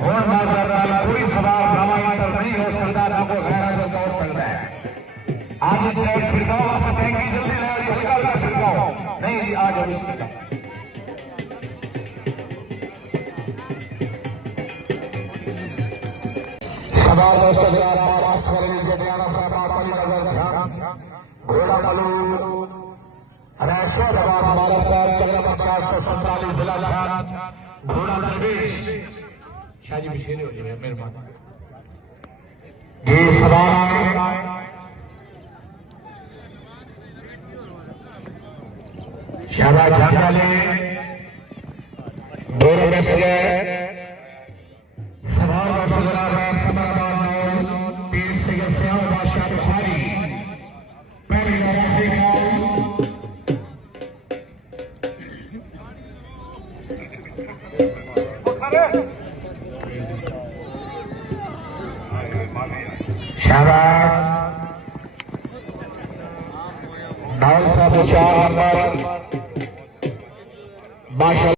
घोड़ मार कोई सवाल नामांतर नहीं हो सकता, ना कोई गैर जो दौड़ सकता है। आज छिड़काव टैंकी जल्दी हल्का हल्का छिड़काओ नहीं, आज सवाल घोड़ा मलू राष्ट्रवाद महाराष्ट्र चंद्रमा 447 जिला ध्यान घोड़ा दरवेश शाहजी बिशेरे हो जाए मेहरबानी। ये सवाल शाहबाज झांकाले दोनों में से सवाल पीर से श्याम बादशाह बुखारी पहली शाहबाज 904 नंबर माशा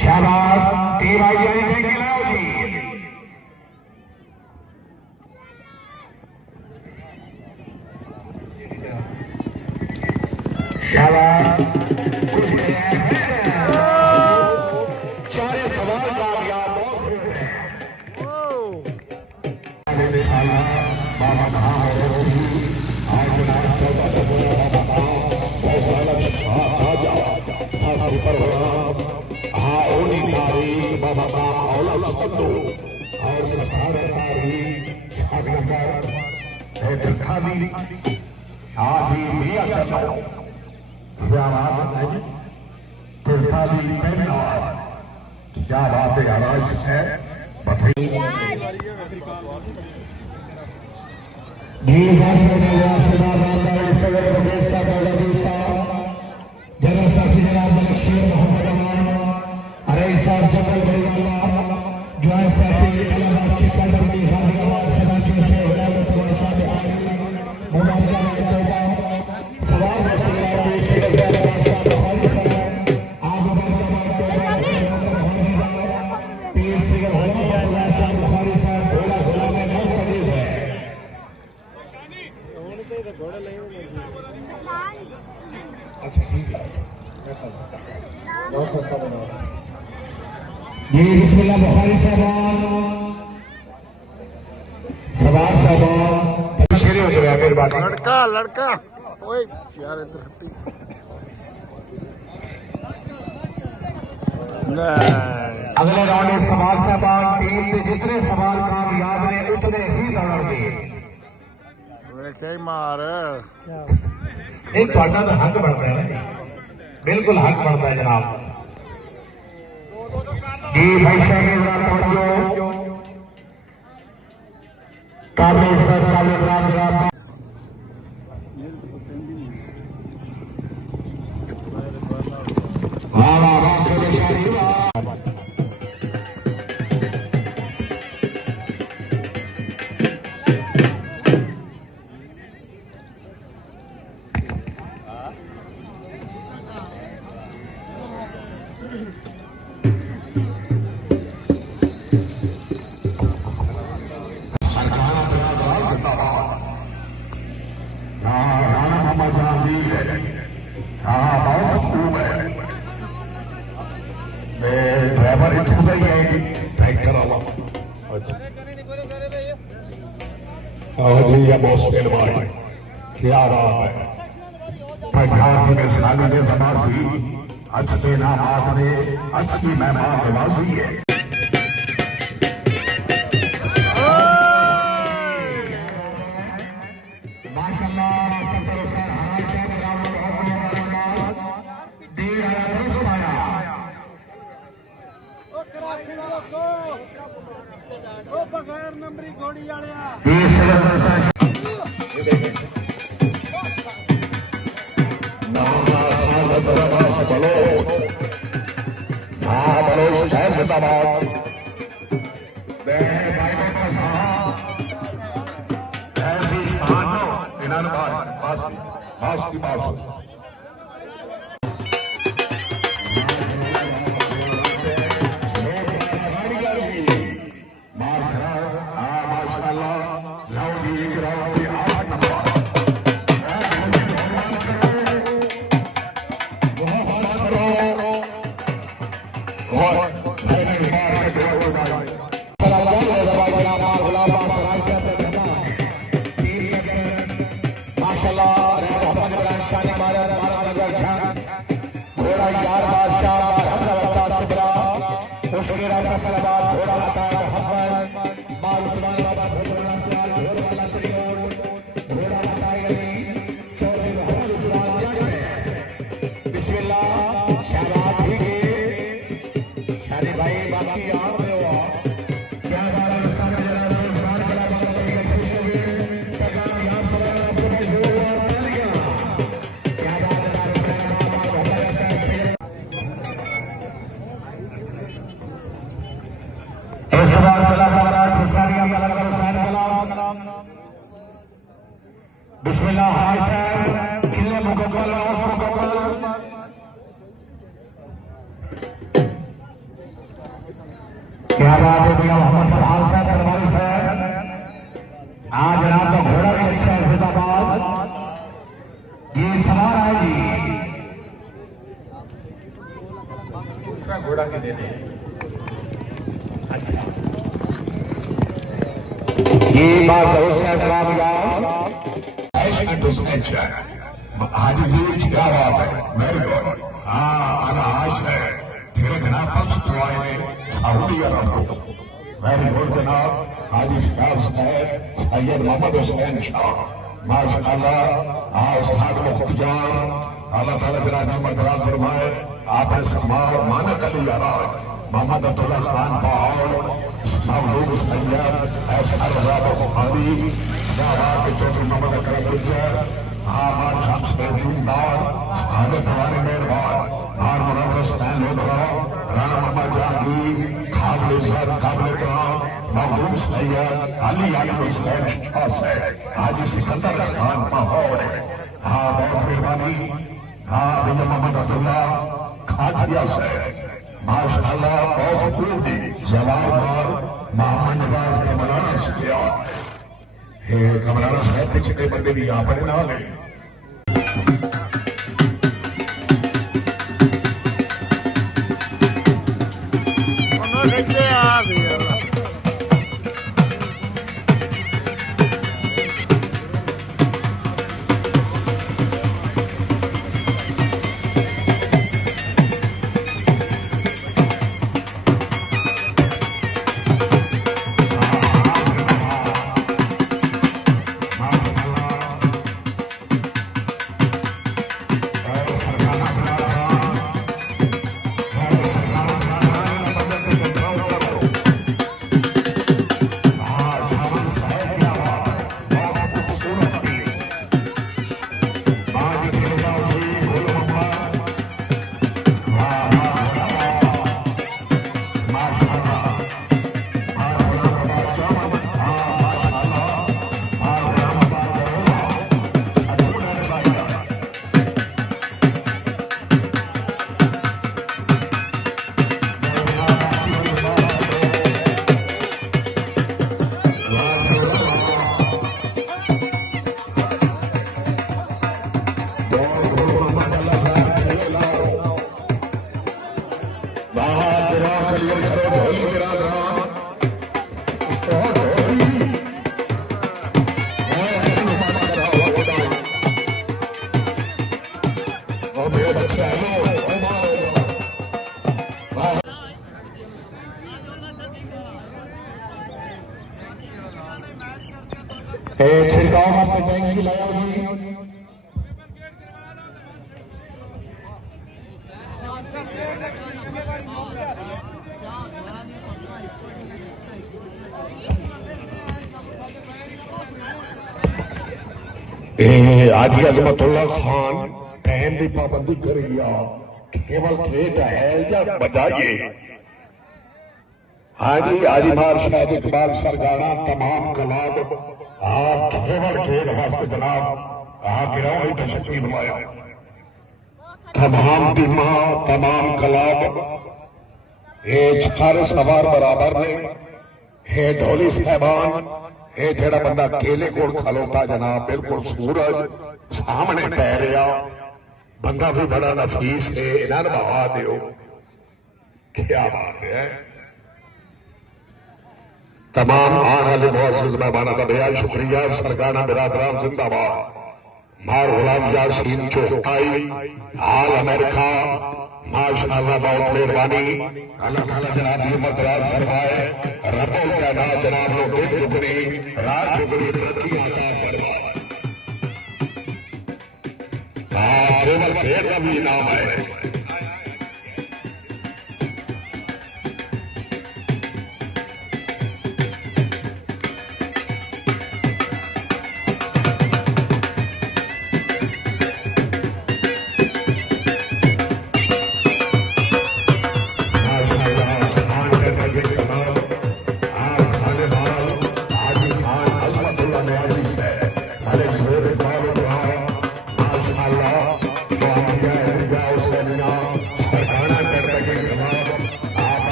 शाहबाज टीम आई शाहबाज चारे सवाल कामयाब बाबा कहाँ बाबा का औलद और सफारतारी छागनगर है दिखावी आदि मिया करना क्या बात है दिखावी पहना क्या बात है आज है बताइए ये बिस्मिल्लाह बुखारी सवाल शेरे हो गया मेहरबानी लड़का लड़का ओए यार इधर अगले राउंड में सवाल साहबान टीम के जितने सवाल कामयाब ने उतने ही दौड़ेंगे मार नहीं थोड़ा तो हक बनता है ना, बिल्कुल हक बनता है जनाब। जी भाई साहब काबिल सर काबिल राम ड्राइवर इतना ही है ट्रैक्टर वाला जी बॉस भाई क्या बात है पंजाब में साल में समासी अच्छे नामात में अच्छी मेहमान नवाजी है। बगैर नंबरी घोड़ी वाले ऐसी का यार बादशाह उसके रास्ता सलाबाद घोड़ा आता है मोहब्बत माल सुबह बाबा घोड़ा से घोड़ा वाला चली घोड़ा आता है चौधरी मोहम्मद उस्मान बिस्मिल्लाह शाबाश ठीक है शादी भाई बाकी आप में हो क्या बात है सामने जरा उस्मान के बाबा का खुश हो गए पैगाम यहां सलाम से जो चल गया क्या बात है बिस्मिल्लाह किले मुकब्बल क्या बात है भैया मोहम्मद फरहान साहब परवानी साहब आज जनाब का घोड़ा भी अच्छा है जिंदाबाद ये सवार है जी दूसरा घोड़ा के दे दें अच्छा ये बात हाजी जी क्या बात है वेरी गुड हाँ आज है तेरे जनाब पक्ष तो आए सऊदी अरब को वेरी गुड जनाब हाजी शाह साहब सैयद मोहम्मद हुसैन शाह माशाअल्लाह हाँ उस्ताद मुख्तियार अल्लाह ताला जरा नेमत दराज फरमाए आपने समार मानक अली यारा मोहम्मद अब्दुल्ला खान पहाड़ महबूब सैयद ऐसा बुखारी चौधरी मोहम्मद अकरम गुज्जर हाँ बादशाह सैयदीनदार हामिद हमारे मेहरबान हार मुनव्वर हुसैन राणा मोहम्मद जहांगीर काबिल इज्जत काबिल इकराम महबूब सैयद अली हुसैन शाह साहब हाजी सिकंदर खान पहाड़ हाँ बहुत मेहरबानी हाँ भैया मोहम्मद अब्दुल्ला खाजिया साहब माशाअल्लाह बहुत खूब दी जवाब मोहम्मद नवाज कमराना शुक्रिया कमराना साहब पिछले बंदे भी यहाँ पर ना ले छिड़काव मस्त जाएंगे लाया हाजी अजमतुल्ला खान टाइम की पाबंदी करी केवल खेत है या बजाइए हाजी हाजी मार शायद इकबाल सरगाना तमाम कलाब केवल खेत वास्ते जनाब गिराओ तशकील माया तमाम टीमा तमाम कलाब ये चार सवार बराबर ने हे ढोली साहबान ये जेड़ा बंदा केले कोल खलोता जनाब बिल्कुल सूरज सामने पै रहा बंदा भी बड़ा नफीस है इन्हें बहा दो क्या बात है तमाम आने वाले मुअज़्ज़िज़ मेहमानों का बेहद शुक्रिया सरगाना बिरादरान जिंदाबाद मार गुलाम यासीन चौथाई आल अमेरिका माशाअल्लाह बहुत मेहरबानी अल्लाह ताला जनाब की मदद फरमाए रब्बुल कायनात जनाब नो दिन दुगनी रात दुगनी तरक्की अता फरमाए। केवल फेर का भी इनाम है।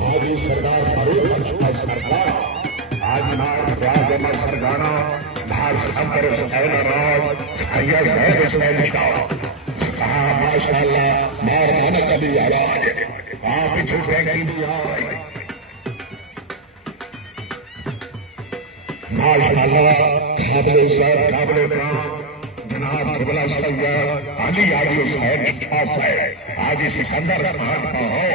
हाजी सरदार फारूक सरकार आज नार सरगाना नार संतर हुसैन राज सैयद जैद हुसैन शाह माशाअल्लाह नार माना कभी आवाज आप झूठे की भी आवाज माशाअल्लाह काबिल सर काबिल जनाब किबला सैयद अली हाजी हुसैन शाह साहब हाजी सिकंदर रहमान का हो।